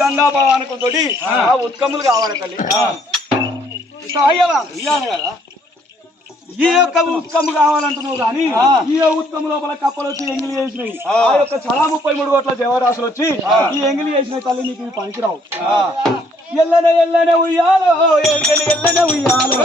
గంగా భవానుకుంతో ఆ ఉత్కములు కావాలి తల్లి కదా ఈ యొక్క ఉత్కము కావాలంటున్నావు కానీ ఈ ఉత్కము లోపల కప్పలు వచ్చి ఎంగిలి చేసినాయి ఆ యొక్క చలా 33 కోట్ల దేవరాశులు వచ్చి ఈ ఎంగిలి చేసిన తల్లి నీకు ఇవి పనికిరావు ఎల్లనే ఎల్లనే ఉయ్యాలో ఎల్లనే ఉయ్యాలో